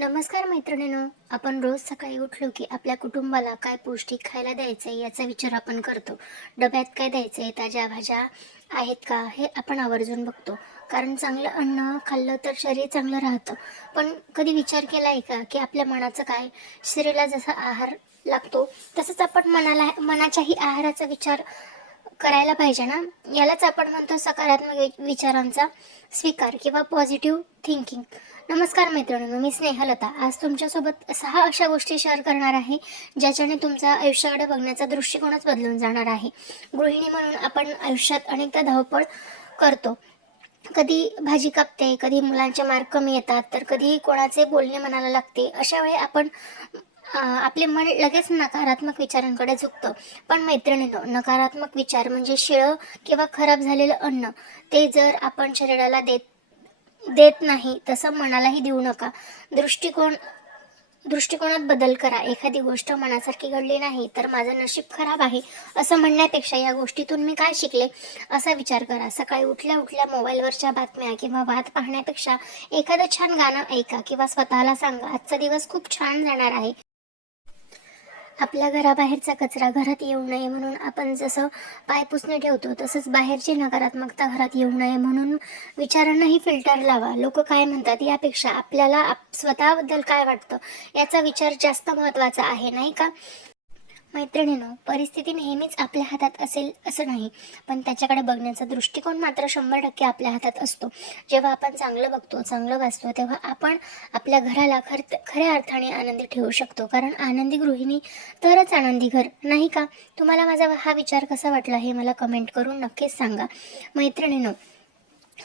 नमस्कार मैत्रिणींनो. आपण रोज सकाळी उठलो की आपल्या कुटुंबाला काय पौष्टिक खायला द्यायचंय याचा विचार आपण करतो. डब्यात काय द्यायचंय, ताज्या भाज्या आहेत का, हे आपण आवर्जून बघतो. कारण चांगलं अन्न खाल्लं तर शरीर चांगलं राहतं. पण कधी विचार केलाय का की आपल्या मनाचं काय? शरीराला जसा आहार लागतो तसंच आपण मनाच्याही आहाराचा विचार करायला पाहिजे ना. यालाच आपण म्हणतो सकारात्मक विचारांचा स्वीकार किंवा पॉझिटिव्ह थिंकिंग. नमस्कार मैत्रिणींनो, मी स्नेहलता आज तुमच्यासोबत 6 अशा गोष्टी शेअर करणार आहे ज्याच्याने तुमचा आयुष्याकडे बघण्याचा दृष्टिकोनच बदलून जाणार आहे. गृहिणी म्हणून आपण आयुष्यात अनेकदा धावपळ करतो. कधी भाजी कापते, कधी मुलांचे मार्क कमी येतात, तर कधी कोणाचे बोलणे मनाला लागते. अशा वेळी आपण आपले मन लगेच नकारात्मक विचारांकडे झुकतं. पण मैत्रिणींनो, नकारात्मक विचार म्हणजे शिळं किंवा खराब झालेलं अन्न. ते जर आपण शरीराला देत देत नाही तसं मनालाही देऊ नका. दृष्टिकोन दृष्टिकोनात बदल करा. एखादी गोष्ट मनासारखी घडली नाही तर माझं नशीब खराब आहे असं म्हणण्यापेक्षा या गोष्टीतून मी काय शिकले असा विचार करा. सकाळी उठल्या उठल्या मोबाईलवरच्या बातम्या किंवा वाद पाहण्यापेक्षा एखादं छान गाणं ऐका किंवा स्वतःला सांगा आजचा दिवस खूप छान जाणार आहे. आपल्या घराबाहेरचा कचरा घरात येऊ नये म्हणून आपण जसं पायपुसणे ठेवतो तसंच बाहेरची नकारात्मकता घरात येऊ नये म्हणून विचारांनाही फिल्टर लावा. लोक काय म्हणतात यापेक्षा आपल्याला स्वतःबद्दल काय वाटतं याचा विचार जास्त महत्त्वाचा आहे, नाही का? मैत्रिणींनो, परिस्थिती नेहमीच आपल्या हातात असेल असं नाही, पण त्याच्याकडे बघण्याचा दृष्टिकोन मात्र 100% आपल्या हातात असतो. जेव्हा आपण चांगलं बघतो, चांगलं वाचतो, तेव्हा आपण आपल्या घराला खऱ्या अर्थाने आनंदी ठेवू शकतो. कारण आनंदी गृहिणी तरच आनंदी घर, नाही का? तुम्हाला माझा हा विचार कसा वाटला हे मला कमेंट करून नक्कीच सांगा. मैत्रिणींनो,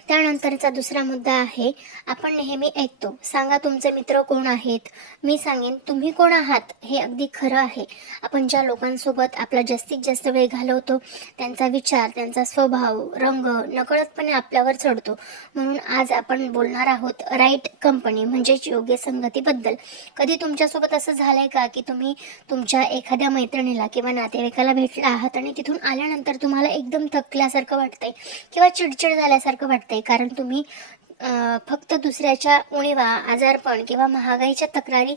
त्यानंतरचा दुसरा मुद्दा आहे, आपण नेहमी ऐकतो, सांगा तुमचे मित्र कोण आहेत. मी सांगेन तुम्ही कोण आहात. हे अगदी खरं आहे. आपण ज्या लोकांसोबत आपला जास्तीत जास्त वेळ घालवतो त्यांचा विचार, त्यांचा स्वभाव, रंग नकळतपणे आपल्यावर चढतो. म्हणून आज आपण बोलणार आहोत राईट कंपनी म्हणजेच योग्य संगतीबद्दल. कधी तुमच्यासोबत असं झालंय का की तुम्ही तुमच्या एखाद्या मैत्रिणीला किंवा नातेवाईकाला भेटला आहात आणि तिथून आल्यानंतर तुम्हाला एकदम थकल्यासारखं वाटतंय किंवा चिडचिड झाल्यासारखं वाटतंय, कारण तुम्ही फक्त दुसऱ्याच्या उणीवा, आजारपण किंवा महागाईच्या तक्रारी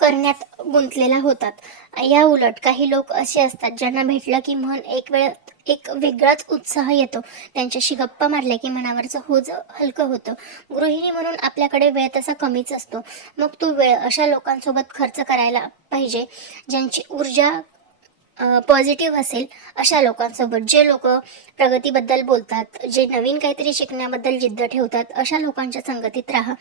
करण्यात गुंतलेला होतात. या उलट काही लोक असे असतात ज्यांना भेटलं की एक वेगळाच उत्साह येतो. त्यांच्याशी गप्पा मारल्या की मनावरचं ओझं हलकं होतं. गृहिणी म्हणून आपल्याकडे वेळ तसा कमीच असतो. मग तो वेळ अशा लोकांसोबत खर्च करायला पाहिजे ज्यांची ऊर्जा पॉझिटिव्ह असेल. अशा लोकांसोबत, जे लोक प्रगतीबद्दल बोलतात, जे नवीन काहीतरी शिकण्याबद्दल जिद्द ठेवतात, अशा लोकांच्या संगतीत राहा.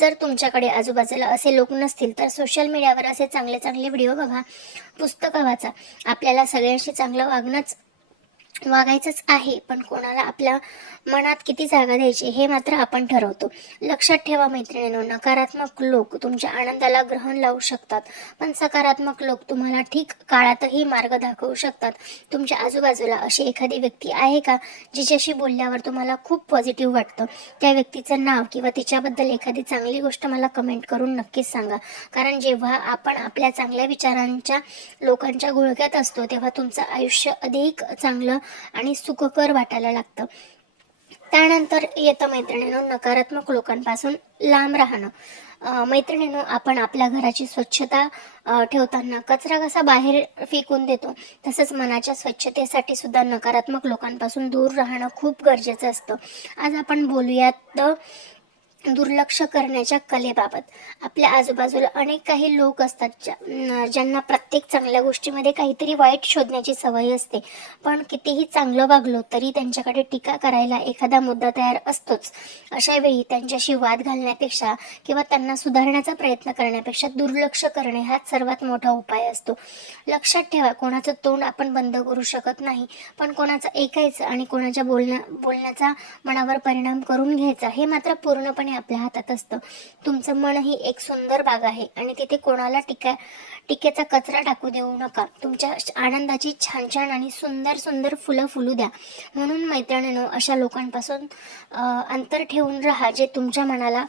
जर तुमच्याकडे आजूबाजूला असे लोक नसतील तर सोशल मीडियावर असे चांगले चांगले व्हिडिओ बघा, पुस्तकं वाचा. आपल्याला सगळ्यांशी चांगलं वागायचंच आहे, पण कोणाला आपल्या मनात किती जागा द्यायची हे मात्र आपण ठरवतो. लक्षात ठेवा मैत्रिणींनो, नकारात्मक लोक तुमच्या आनंदाला ग्रहण लावू शकतात, पण सकारात्मक लोक तुम्हाला ठीक काळातही मार्ग दाखवू शकतात. तुमच्या आजूबाजूला अशी एखादी व्यक्ती आहे का जिच्याशी बोलल्यावर तुम्हाला खूप पॉझिटिव्ह वाटतं? त्या व्यक्तीचं नाव किंवा तिच्याबद्दल एखादी चांगली गोष्ट मला कमेंट करून नक्कीच सांगा. कारण जेव्हा आपण आपल्या चांगल्या विचारांच्या लोकांच्या घोळक्यात असतो तेव्हा तुमचं आयुष्य अधिक चांगलं आणि सुखकर वाटायला लागतं. त्यानंतर येतं मैत्रिणींनो, नकारात्मक लोकांपासून लांब राहणं. मैत्रिणींनो, आपण आपल्या घराची स्वच्छता ठेवताना कचरा कसा बाहेर फेकून देतो, तसंच मनाच्या स्वच्छतेसाठी सुद्धा नकारात्मक लोकांपासून दूर राहणं खूप गरजेचं असतं. आज आपण बोलूयात दुर्लक्ष करण्याच्या कलेबाबत. आपल्या आजूबाजूला अनेक काही लोक असतात ज्यांना प्रत्येक चांगल्या गोष्टीमध्ये काहीतरी वाईट शोधण्याची सवय असते. पण कितीही चांगलं वागलो तरी त्यांच्याकडे टीका करायला एखादा मुद्दा तयार असतोच. अशा वेळी त्यांच्याशी वाद घालण्यापेक्षा किंवा त्यांना सुधारण्याचा प्रयत्न करण्यापेक्षा दुर्लक्ष करणे हाच सर्वात मोठा उपाय असतो. लक्षात ठेवा, कोणाचं तोंड आपण बंद करू शकत नाही, पण कोणाचं ऐकायचं आणि कोणाच्या बोलण्याचा मनावर परिणाम करून घ्यायचा हे मात्र पूर्णपणे आपल्या हातात असतं. तुमचं मन ही एक सुंदर बाग आहे आणि तिथे कोणाला टीकेचा कचरा टाकू देऊ नका. तुमच्या आनंदाची छान छान आणि सुंदर सुंदर फुलं फुलू द्या. म्हणून मैत्रिणींनो, अशा लोकांपासून अंतर ठेवून राहा जे तुमच्या मनाला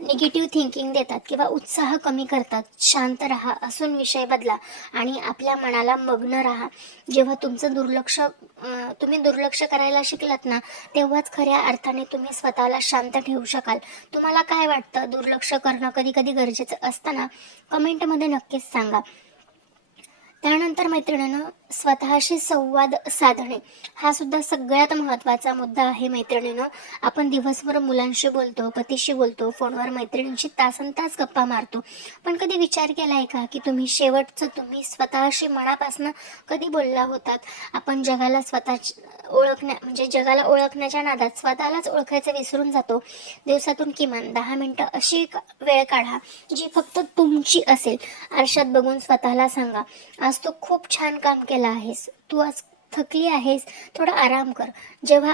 निगेटिव्ह थिंकिंग देतात किंवा उत्साह कमी करतात. शांत राहा, असून विषय बदला आणि आपल्या मनाला मग्न राहा. जेव्हा तुम्ही दुर्लक्ष करायला शिकलात ना, तेव्हाच खऱ्या अर्थाने तुम्ही स्वतःला शांत ठेवू शकाल. तुम्हाला काय वाटतं, दुर्लक्ष करणं कधी कधी गरजेचं असतं ना? कमेंटमध्ये नक्कीच सांगा. त्यानंतर मैत्रिणींनो, स्वतःशी संवाद साधणे हा सुद्धा सगळ्यात महत्त्वाचा मुद्दा आहे. मैत्रिणींनो, आपण दिवसभर मुलांशी बोलतो, पतीशी बोलतो, फोनवर मैत्रिणींशी तासनतास गप्पा मारतो, पण कधी विचार केलाय का की तुम्ही स्वतःशी मनापासून कधी बोलला होतात? आपण जगाला ओळखण्याच्या नादात स्वतःलाच ओळखायचं विसरून जातो. दिवसातून किमान 10 मिनिटं अशी वेळ काढा जी फक्त तुमची असेल. आरशात बघून स्वतःला सांगा, आज तू खूप छान काम केलं आहेस, तू आज थकली आहेस, थोडा आराम कर. जेव्हा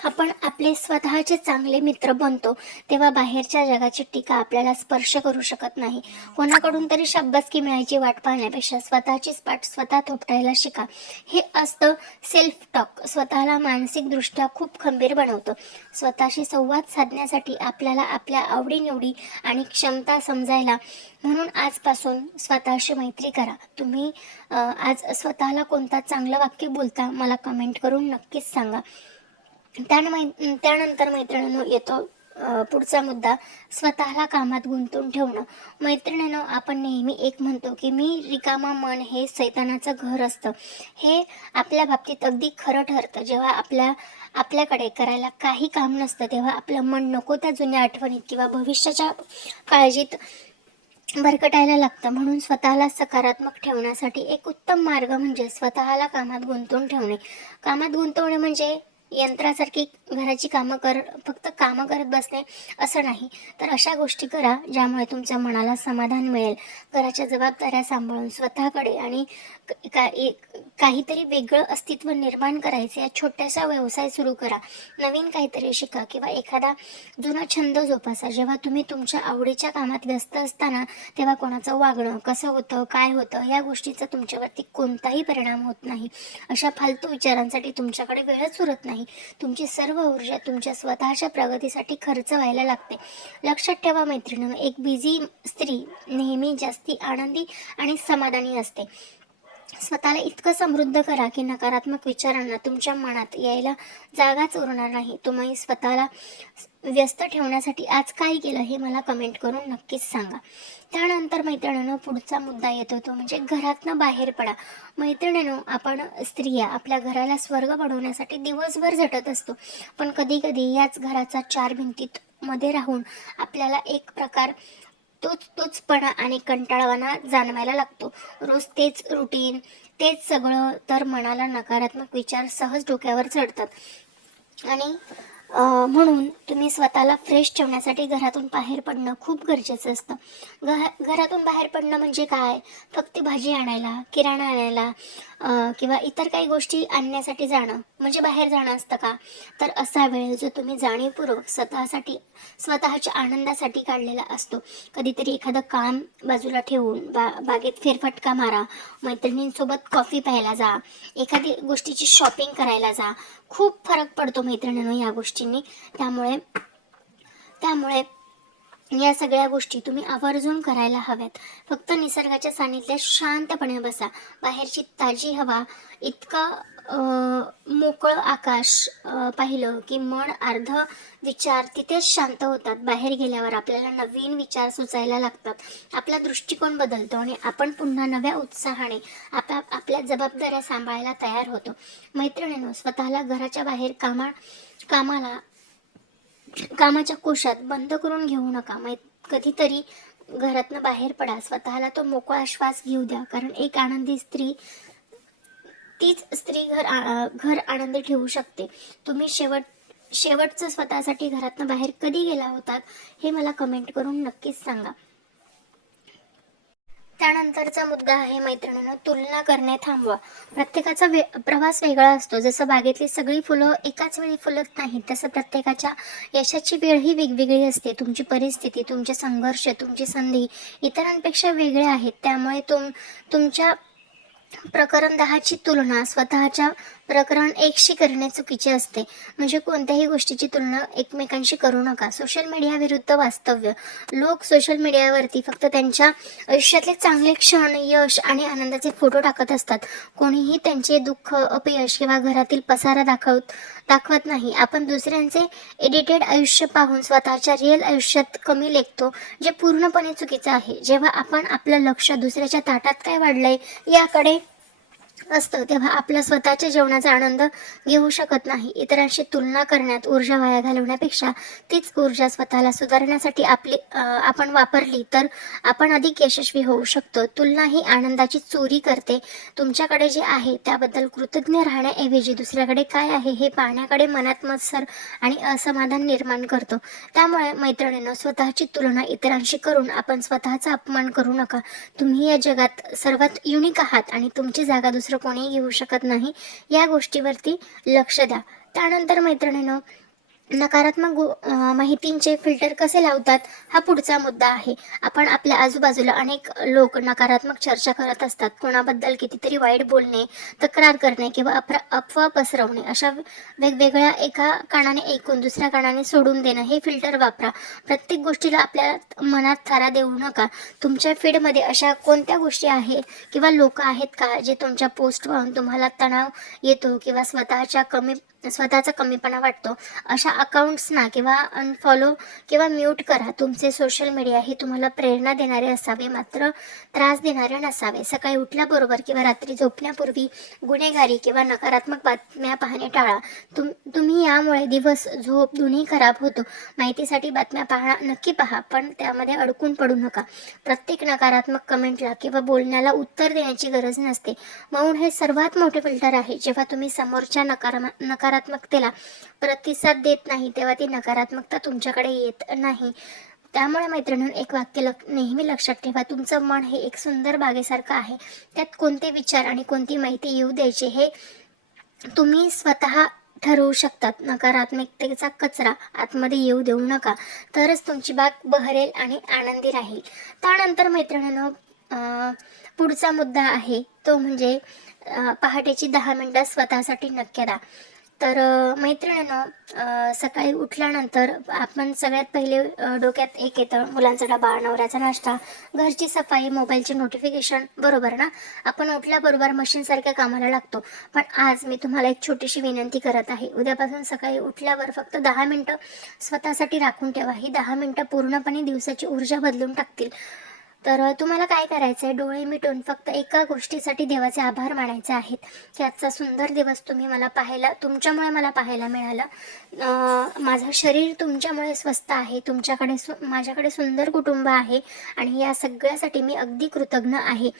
आपण आपले स्वतःचे चांगले मित्र बनतो, तेव्हा बाहेरच्या जगाची टीका आपल्याला स्पर्श करू शकत नाही. कोणाकडून तरी शाब्बासकी मिळायची वाट पाहण्यापेक्षा स्वतःचीच पाठ स्वतः थोपटायला शिका. हे असतं सेल्फ टॉक. स्वतःला मानसिकदृष्ट्या खूप खंबीर बनवतं. स्वतःशी संवाद साधण्यासाठी आपल्याला आपल्या आवडीनिवडी आणि क्षमता समजायला, म्हणून आजपासून स्वतःशी मैत्री करा. तुम्ही आज स्वतःला कोणता चांगलं वाक्य बोलता, मला कमेंट करून नक्कीच सांगा. त्यानंतर मैत्रिणींनो येतो पुढचा मुद्दा, स्वतःला कामात गुंतवून ठेवणं. मैत्रिणींनो, आपण नेहमी एक म्हणतो की मी रिकामा मन हे सैतानाचं घर असतं. हे आपल्या बाबतीत अगदी खरं ठरतं. जेव्हा आपल्याकडे करायला काही काम नसतं, तेव्हा आपलं मन नको त्या जुन्या आठवणीत किंवा भविष्याच्या काळजीत भरकटायला लागतं. म्हणून स्वतःला सकारात्मक ठेवण्यासाठी एक उत्तम मार्ग म्हणजे स्वतःला कामात गुंतवून ठेवणे. कामात गुंतवणे म्हणजे यंत्रासारखी घराची फक्त कामं करत बसणे असं नाही, तर अशा गोष्टी करा ज्यामुळे तुमच्या मनाला समाधान मिळेल. घराच्या जबाबदाऱ्या सांभाळून स्वतःकडे आणि काहीतरी वेगळं अस्तित्व निर्माण करायचे, या छोट्याशा व्यवसाय सुरू करा. नवीन काहीतरी शिका किंवा एखादा जुना छंद जोपासा. जेव्हा तुम्ही तुमच्या आवडीच्या कामात व्यस्त असताना, तेव्हा कोणाचं वागणं कसं होतं, काय होतं, या गोष्टीचा तुमच्यावरती कोणताही परिणाम होत नाही. अशा फालतू विचारांसाठी तुमच्याकडे वेळच उरत नाही. तुमची सर्व ऊर्जा तुमच्या स्वतःच्या प्रगतीसाठी खर्च व्हायला लागते. लक्षात ठेवा मैत्रिणींनो, एक बिझी स्त्री नेहमी जास्ती आनंदी आणि समाधानी असते. स्वतःला इतकं समृद्ध करा की नकारात्मक विचारांना तुमच्या मनात यायला जागाच उरणार नाही. तुम्ही स्वतःला व्यस्त ठेवण्यासाठी आज काय केलं हे मला कमेंट करून नक्कीच सांगा. त्यानंतर मैत्रिणींनो, पुढचा मुद्दा येतो तो म्हणजे घरातनं बाहेर पडा. मैत्रिणींनो, आपण स्त्रिया आपल्या घराला स्वर्ग बनवण्यासाठी दिवसभर झटत असतो, पण कधी कधी याच घराचा 4 भिंतीत मध्ये राहून आपल्याला एक प्रकार तोचपणा आणि कंटाळवाणा जाणवायला लागतो. रोज तेच रुटीन, तेच सगळं, तर मनाला नकारात्मक विचार सहज डोक्यावर चढतात. आणि म्हणून तुम्ही स्वतःला फ्रेश ठेवण्यासाठी घरातून बाहेर पडणं खूप गरजेचं असतं. घरातून बाहेर पडणं म्हणजे काय? फक्त भाजी आणायला, किराणा आणायला किंवा इतर काही गोष्टी आणण्यासाठी जाणं म्हणजे बाहेर जाणं असतं का? तर असा वेळ जो तुम्ही जाणीवपूर्वक स्वतःच्या आनंदासाठी काढलेला असतो. कधीतरी एखादं काम बाजूला ठेवून बागेत फेरफटका मारा, मैत्रिणींसोबत कॉफी प्यायला जा, एखादी गोष्टीची शॉपिंग करायला जा. खूप फरक पडतो मैत्रिणींनो या गोष्टींनी. त्यामुळे या सगळ्या गोष्टी तुम्ही आवर्जून करायला हव्यात. फक्त निसर्गाच्या सानिध्यात शांतपणे बसा. बाहेरची ताजी हवा, इतकं मोकळं आकाश पाहिलं की मन अर्ध विचार तिथेच शांत होतात. बाहेर गेल्यावर आपल्याला नवीन विचार सुचायला लागतात, आपला दृष्टिकोन बदलतो आणि आपण पुन्हा नव्या उत्साहाने आपल्या जबाबदाऱ्या सांभाळायला तयार होतो. मैत्रिणींनो, स्वतःला घराच्या बाहेर कामाच्या कोशात बंद करून घेऊ नका. कधीतरी घरातनं बाहेर पडा, स्वतःला तो मोकळा श्वास घेऊ द्या. कारण एक आनंदी स्त्री तीच स्त्री घर आनंदी ठेवू शकते. तुम्ही शेवटचं स्वतःसाठी घरातनं बाहेर कधी गेला होतात हे मला कमेंट करून नक्कीच सांगा. त्यानंतरचा मुद्दा आहे मैत्रिणींनो, तुलना करणे थांबवा. प्रत्येकाचा प्रवास वेगळा असतो. जसं बागेतली सगळी फुलं एकाच वेळी फुलत नाहीत, तसं प्रत्येकाच्या यशाची वेळ ही वेगवेगळी असते. तुमची परिस्थिती, तुमचे संघर्ष, तुमची संधी इतरांपेक्षा वेगळे आहेत. त्यामुळे तुमच्या प्रकरण 10ची तुलना स्वतःच्या प्रकरण एकशी करणे चुकीचे असते. म्हणजे कोणत्याही गोष्टीची तुलना एकमेकांशी करू नका. सोशल मीडिया विरुद्ध वास्तव्य. लोक सोशल मीडियावरती फक्त त्यांच्या आयुष्यातले चांगले क्षण, यश आणि आनंदाचे फोटो टाकत असतात. कोणीही त्यांचे दुःख, अपयश किंवा घरातील पसारा दाखवत नाही. आपण दुसऱ्यांचे एडिटेड आयुष्य पाहून स्वतःच्या रिअल आयुष्यात कमी लेखतो, जे पूर्णपणे चुकीचं आहे. जेव्हा आपण आपलं लक्ष दुसऱ्याच्या ताटात काय वाढलंय याकडे असतं, तेव्हा आपल्या स्वतःच्या जेवणाचा आनंद घेऊ शकत नाही. इतरांशी तुलना करण्यात ऊर्जा वाया घालवण्यापेक्षा तीच ऊर्जा स्वतःला सुधारण्यासाठी आपण वापरली तर आपण अधिक यशस्वी होऊ शकतो. तुलना ही आनंदाची चोरी करते. तुमच्याकडे जे आहे त्याबद्दल कृतज्ञ राहण्याऐवजी दुसऱ्याकडे काय आहे हे पाहण्याकडे मनात मत्सर आणि असमाधान निर्माण करतो. त्यामुळे मैत्रिणींनो, स्वतःची तुलना इतरांशी करून आपण स्वतःचा अपमान करू नका. तुम्ही या जगात सर्वात युनिक आहात आणि तुमची जागा दुसरं कोणीही घेऊ शकत नाही. या गोष्टीवरती लक्ष द्या. त्यानंतर मैत्रिणींनो, नकारात्मक माहितींचे फिल्टर कसे लावतात हा पुढचा मुद्दा आहे. आपण आपल्या आजूबाजूला अनेक लोक नकारात्मक चर्चा करत असतात. कोणाबद्दल कितीतरी वाईट बोलणे, तक्रार करणे किंवा अफवा पसरवणे, अशा वेगवेगळ्या एका कानाने ऐकून दुसऱ्या कानाने सोडून देणं हे फिल्टर वापरा. प्रत्येक गोष्टीला आपल्या मनात थारा देऊ नका. तुमच्या फीडमध्ये अशा कोणत्या गोष्टी आहेत किंवा लोक आहेत का जे तुमच्या पोस्ट पाहून तुम्हाला तणाव येतो किंवा स्वतःचा कमीपणा वाटतो, अशा अकाउंट्सना किंवा अनफॉलो किंवा म्यूट करा. तुमचे सोशल मीडिया हे तुम्हाला प्रेरणा देणारे असावे, मात्र त्रास देणारे नसावे. सकाळी उठल्याबरोबर किंवा रात्री झोपण्यापूर्वी गुन्हेगारी किंवा नकारात्मक बातम्या पाहणे टाळा. तुम्ही यामुळे दिवस, झोप दोन्ही खराब होतो. माहितीसाठी बातम्या नक्की पहा, पण त्यामध्ये अडकून पडू नका. प्रत्येक नकारात्मक कमेंटला किंवा बोलण्याला उत्तर देण्याची गरज नसते. मौन हे सर्वात मोठे फिल्टर आहे. जेव्हा तुम्ही समोरच्या नकारात्मकतेला प्रतिसाद देत नाही तेव्हा ती नकारात्मकता तुमच्याकडे येत नाही. त्यामुळे मैत्रिणींनो, एक वाक्य नेहमी लक्षात ठेवा. तुमचं मन हे एक सुंदर बागेसारखं आहे. त्यात कोणते विचार आणि कोणती माहिती येऊ द्यायची हे तुम्ही स्वतः ठरवू शकतात. नकारात्मकतेचा कचरा आतमध्ये येऊ देऊ नका, तरच तुमची बाग बहरेल आणि आनंदी राहील. त्यानंतर मैत्रिणींनो, पुढचा मुद्दा आहे तो म्हणजे पहाटेची 10 मिनिटं स्वतःसाठी नक्की द्या. तर मैत्रिणींनो, सकाळी उठल्यानंतर आपण सगळ्यात पहिले डोक्यात एक येतं, मुलांचा डबा, नवऱ्याचा नाश्ता, घरची सफाई, मोबाईलचे नोटिफिकेशन, बरोबर ना? आपण उठल्याबरोबर मशीनसारख्या कामाला लागतो. पण आज मी तुम्हाला एक छोटीशी विनंती करत आहे. उद्यापासून सकाळी उठल्यावर फक्त 10 मिनिटं स्वतःसाठी राखून ठेवा. ही 10 मिनिटं पूर्णपणे दिवसाची ऊर्जा बदलून टाकतील. तर तुम्हाला काय करायचं आहे, डोळे मिटून फक्त एका गोष्टीसाठी देवाचे आभार मानायचे आहेत की आजचा सुंदर दिवस तुमच्यामुळे मला पाहायला मिळाला. माझं शरीर तुमच्यामुळे स्वस्थ आहे. माझ्याकडे सुंदर कुटुंब आहे आणि या सगळ्यासाठी मी अगदी कृतज्ञ आहे.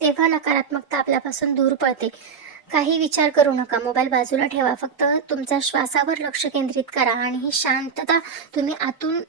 तेव्हा नकारात्मकता आपल्यापासून दूर पळते. काही विचार करू नका, मोबाईल बाजूला ठेवा. फक्त तुमच्या श्वासावर लक्ष केंद्रित करा आणि ही शांतता तुम्ही आतून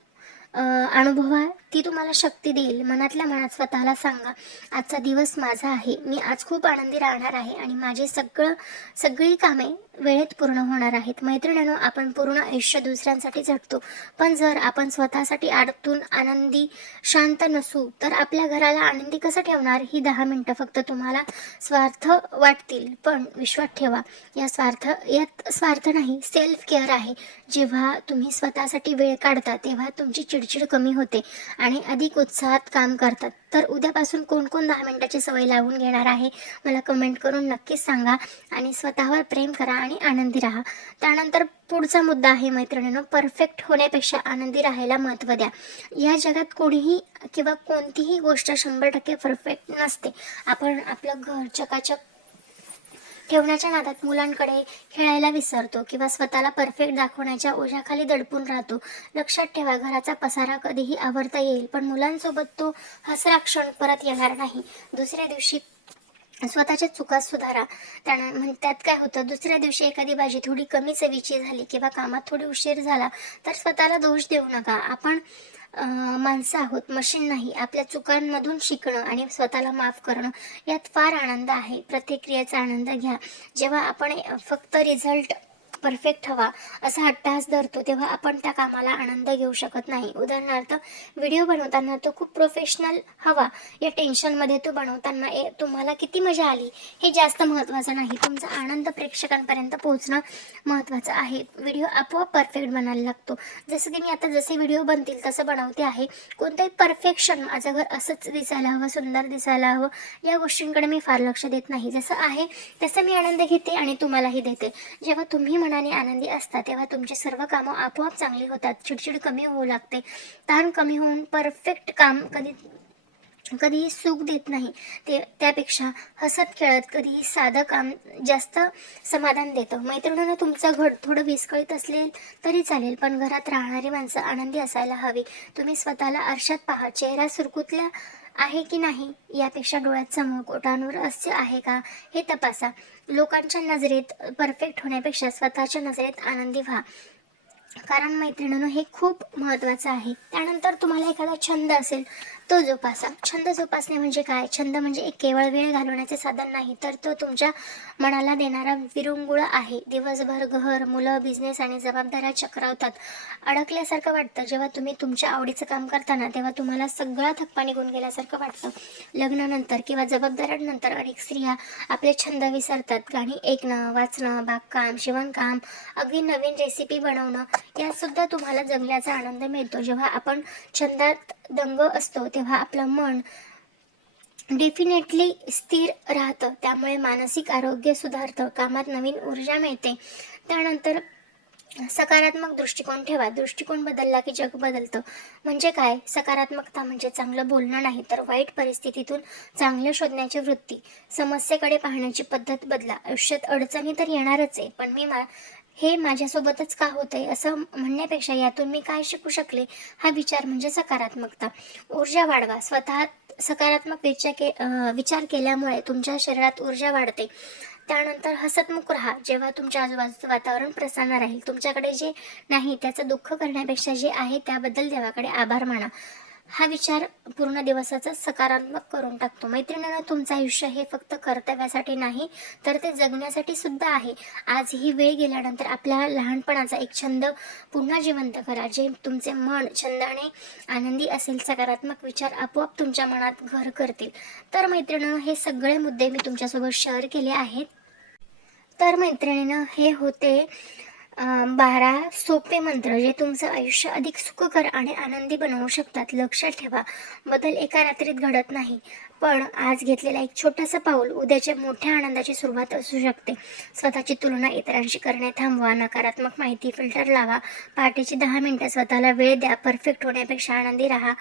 अनुभवा. ती तुम्हाला शक्ती देईल. मनातल्या मनात स्वतःला सांगा, आजचा दिवस माझा आहे. मी आज खूप आनंदी राहणार आहे आणि माझी सगळी कामे वेळेत पूर्ण होणार आहेत. मैत्रिणींनो, आपण पूर्ण आयुष्य दुसऱ्यांसाठी झटतो, पण जर आपण स्वतःसाठी आतून आनंदी, शांत नसू तर आपल्या घराला आनंदी कसं ठेवणार? ही 10 मिनिटं फक्त तुम्हाला स्वार्थ वाटतील, पण विश्वास ठेवा, यात स्वार्थ नाही, सेल्फ केअर आहे. जेव्हा तुम्ही स्वतःसाठी वेळ काढता तेव्हा तुमची चिडचिड कमी होते आणि अधिक उत्साहात काम करतात. तर उद्यापासून कोण 10 मिनिटाची सवय लावून घेणार आहे मला कमेंट करून नक्कीच सांगा. आणि स्वतःवर प्रेम करा आणि आनंदी राहा. त्यानंतर पुढचा मुद्दा आहे मैत्रिणींनो, परफेक्ट होण्यापेक्षा आनंदी राहायला महत्त्व द्या. या जगात कोणीही किंवा कोणतीही गोष्ट 100% परफेक्ट नसते. आपण आपलं घर चकाचक ठेवण्याच्या नादात मुलांकडे खेळायला विसरतो किंवा स्वतःला परफेक्ट दाखवण्याच्या ओझ्याखाली दडपून राहतो. लक्षात ठेवा, घराचा पसारा कधीही आवरता येईल, पण मुलांसोबत तो हसरा क्षण परत येणार नाही. दुसऱ्या दिवशी स्वतःच्या चुका सुधारा. त्यात काय होतं, दुसऱ्या दिवशी एखादी भाजी थोडी कमी चवीची झाली किंवा कामात थोडी उशीर झाला तर स्वतःला दोष देऊ नका. आपण माणसं आहोत, मशीन नाही. आपल्या चुकांमधून शिकणं आणि स्वतःला माफ करणं यात फार आनंद आहे. प्रतिक्रियेचा आनंद घ्या. जेव्हा आपण फक्त रिझल्ट परफेक्ट हवा असा हट्टास धरतो, तेव्हा आपण त्या कामाला आनंद घेऊ शकत नाही. उदाहरणार्थ, व्हिडिओ बनवताना तो खूप प्रोफेशनल हवा या टेन्शनमध्ये तो बनवताना तुम्हाला किती मजा आली हे जास्त महत्त्वाचं नाही, तुमचा आनंद प्रेक्षकांपर्यंत पोहोचणं महत्त्वाचं आहे. व्हिडिओ आपोआप परफेक्ट बनायला लागतो. जसं की मी आता जसे व्हिडिओ बनतील तसं बनवते आहे. कोणतंही परफेक्शन, माझं घर असंच दिसायला हवं, सुंदर दिसायला हवं, या गोष्टींकडे मी फार लक्ष देत नाही. जसं आहे तसं मी आनंद घेते आणि तुम्हालाही देते. जेव्हा तुम्ही मनाने आनंदी असता तेव्हा तुमची सर्व कामं आपोआप चांगली होतात. चिडचिड कमी होऊ लागते. ताण कमी होऊन परफेक्ट काम कधीही सुख देत नाही. त्यापेक्षा हसत खेळत कधीही साधं काम जास्त समाधान देतं. मैत्रिणीनं तुमचं घर थोडं विस्कळीत असेल तरी चालेल, पण घरात राहणारी माणसं आनंदी असायला हवी. तुम्ही स्वतःला आरशात पहा. चेहरा सुरकुतला आहे की नाही यापेक्षा डोळ्यात चमक, ओठांवर हास्य आहे का हे तपासा. लोकांच्या नजरेत परफेक्ट होण्यापेक्षा स्वतःच्या नजरेत आनंदी व्हा. कारण मैत्रिणीनं हे खूप महत्त्वाचं आहे. त्यानंतर तुम्हाला एखादा छंद असेल तो जोपासा. छंद जोपासणे म्हणजे काय? छंद म्हणजे एक केवळ वेळ घालवण्याचे साधन नाही, तर तो तुमच्या मनाला देणारा विरंगुळा आहे. दिवसभर घर, मुलं, बिझनेस आणि जबाबदाऱ्या चक्रावतात अडकल्यासारखं वाटतं. जेव्हा तुम्ही तुमच्या आवडीचं काम करताना तेव्हा तुम्हाला सगळा थकवा निघून गेल्यासारखं वाटतं. लग्नानंतर किंवा जबाबदाऱ्यांनंतर अनेक स्त्रिया आपले छंद विसरतात. गाणी ऐकणं, वाचणं, बागकाम, शिवणकाम, अगदी नवीन रेसिपी बनवणं यातसुद्धा तुम्हाला जगण्याचा आनंद मिळतो. जेव्हा आपण छंदात दंग असतो तेव्हा आपलं मन डेफिनेटली स्थिर राहतं. त्यामुळे मानसिक आरोग्य सुधारतं, कामात नवीन ऊर्जा मिळते. त्यानंतर सकारात्मक दृष्टिकोन ठेवा. दृष्टिकोन बदलला की जग बदलतं. म्हणजे काय? सकारात्मकता म्हणजे चांगलं बोलणं नाही, तर वाईट परिस्थितीतून चांगलं शोधण्याची वृत्ती. समस्येकडे पाहण्याची पद्धत बदला. आयुष्यात अडचणी तर येणारच आहे, पण हे माझ्यासोबतच का होतंय असं म्हणण्यापेक्षा यातून मी काय शिकू शकले हा विचार म्हणजे सकारात्मकता. ऊर्जा वाढवा. स्वतः सकारात्मक विचार केल्यामुळे तुमच्या शरीरात ऊर्जा वाढते. त्यानंतर हसतमुख राहा. जेव्हा तुमच्या आजूबाजूचं वातावरण प्रसन्न राहील, तुमच्याकडे जे नाही त्याचं दुःख करण्यापेक्षा जे आहे त्याबद्दल देवाकडे आभार माना. हा विचार पूर्ण दिवसाचा सकारात्मक करून टाकतो. मैत्रिणींनो, तुमचं आयुष्य हे फक्त कर्तव्यासाठी नाही, तर ते जगण्यासाठी सुद्धा आहे. आज ही वेळ गेल्यानंतर आपल्या लहानपणाचा एक छंद पुन्हा जिवंत करा. जे तुमचे मन छंदाने आनंदी असेल, सकारात्मक विचार आपोआप तुमच्या मनात घर करतील. तर मैत्रिणींनो, हे सगळे मुद्दे मी तुमच्यासोबत शेअर केले आहेत. तर मैत्रिणींनो, हे होते 12 सोपे मंत्र जे तुमचं आयुष्य अधिक सुखकर आणि आनंदी बनवू शकतात. लक्षात ठेवा, बदल एका रात्रीत घडत नाही, पण आज घेतलेला एक छोटंसं पाऊल उद्याच्या मोठ्या आनंदाची सुरुवात असू शकते. स्वतःची तुलना इतरांशी करणे थांबवा. नकारात्मक माहिती फिल्टर लावा. पहाटेची 10 मिनिटं स्वतःला वेळ द्या. परफेक्ट होण्यापेक्षा आनंदी राहा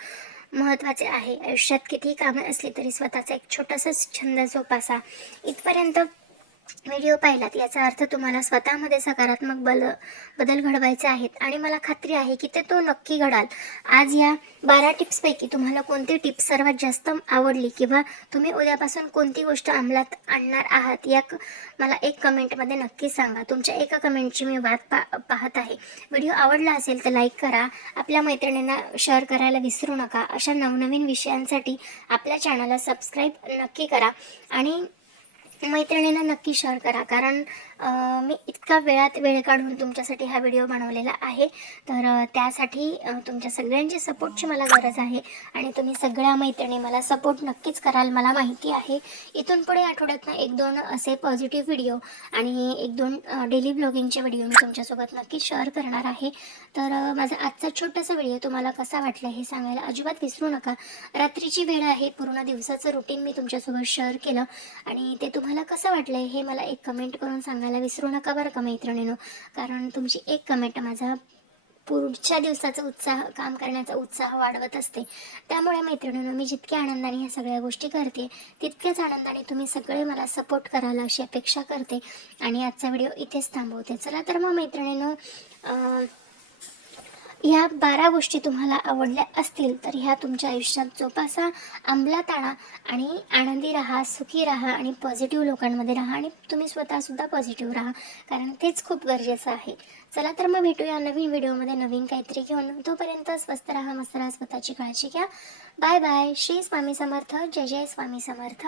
महत्त्वाचे आहे. आयुष्यात कितीही कामे असली तरी स्वतःचा एक छोटासा छंद जोपासा. इथपर्यंत व्हिडिओ पाहिलात याचा अर्थ तुम्हाला स्वतःमध्ये सकारात्मक बदल घडवायचे आहेत आणि मला खात्री आहे की ते तो नक्की घडाल. आज या 12 टिप्सपैकी तुम्हाला कोणती टिप सर्वात जास्त आवडली किंवा तुम्ही उद्यापासून कोणती गोष्ट अंमलात आणणार आहात मला एक कमेंटमध्ये नक्की सांगा. तुमच्या एका कमेंटची मी वाट पाहत आहे. व्हिडिओ आवडला असेल तर लाईक करा. आपल्या मैत्रिणींना शेअर करायला विसरू नका. अशा नवनवीन विषयांसाठी आपल्या चॅनलला सबस्क्राईब नक्की करा आणि मैत्रिणींना नक्की शेअर करा. कारण मी इतका वेळात वेळ काढून तुमच्यासाठी हा व्हिडिओ बनवलेला आहे. तर त्यासाठी तुमच्या सगळ्यांची सपोर्टची मला गरज आहे आणि तुम्ही सगळ्या मैत्रिणी मला सपोर्ट नक्कीच कराल, मला माहिती आहे. इथून पुढे आठवड्यातनं 1-2 असे पॉझिटिव्ह व्हिडिओ आणि 1-2 डेली ब्लॉगिंगचे व्हिडिओ मी तुमच्यासोबत नक्कीच शेअर करणार आहे. तर माझा आजचा छोटासा व्हिडिओ तुम्हाला कसा वाटला हे सांगायला अजिबात विसरू नका. रात्रीची वेळ आहे, पूर्ण दिवसाचं रुटीन मी तुमच्यासोबत शेअर केलं आणि ते तुम्हाला कसं वाटलं हे मला एक कमेंट करून सांगायला विसरू नका बरं का मैत्रिणींनो. कारण तुमची एक कमेंट माझा पुढच्या दिवसाचा काम करण्याचा उत्साह वाढवत असते. त्यामुळे मैत्रिणींनो, मी जितक्या आनंदाने ह्या सगळ्या गोष्टी करते तितक्याच आनंदाने तुम्ही सगळे मला सपोर्ट कराल अशी अपेक्षा करते आणि आजचा व्हिडिओ इथेच थांबवते. चला तर मग मैत्रिणींनो, ह्या 12 गोष्टी तुम्हाला आवडल्या असतील तर ह्या तुमच्या आयुष्यात जोपासा, अंमलात आणा आणि आनंदी राहा, सुखी राहा आणि पॉझिटिव्ह लोकांमध्ये राहा आणि तुम्ही स्वतःसुद्धा पॉझिटिव्ह राहा, कारण तेच खूप गरजेचं आहे. चला तर मग भेटूया नवीन व्हिडिओमध्ये नवीन काहीतरी घेऊन. तोपर्यंत स्वस्त राहा, मस्त राहा, स्वतःची काळजी घ्या. Bye bye. श्री स्वामी समर्थ. जय जय स्वामी समर्थ.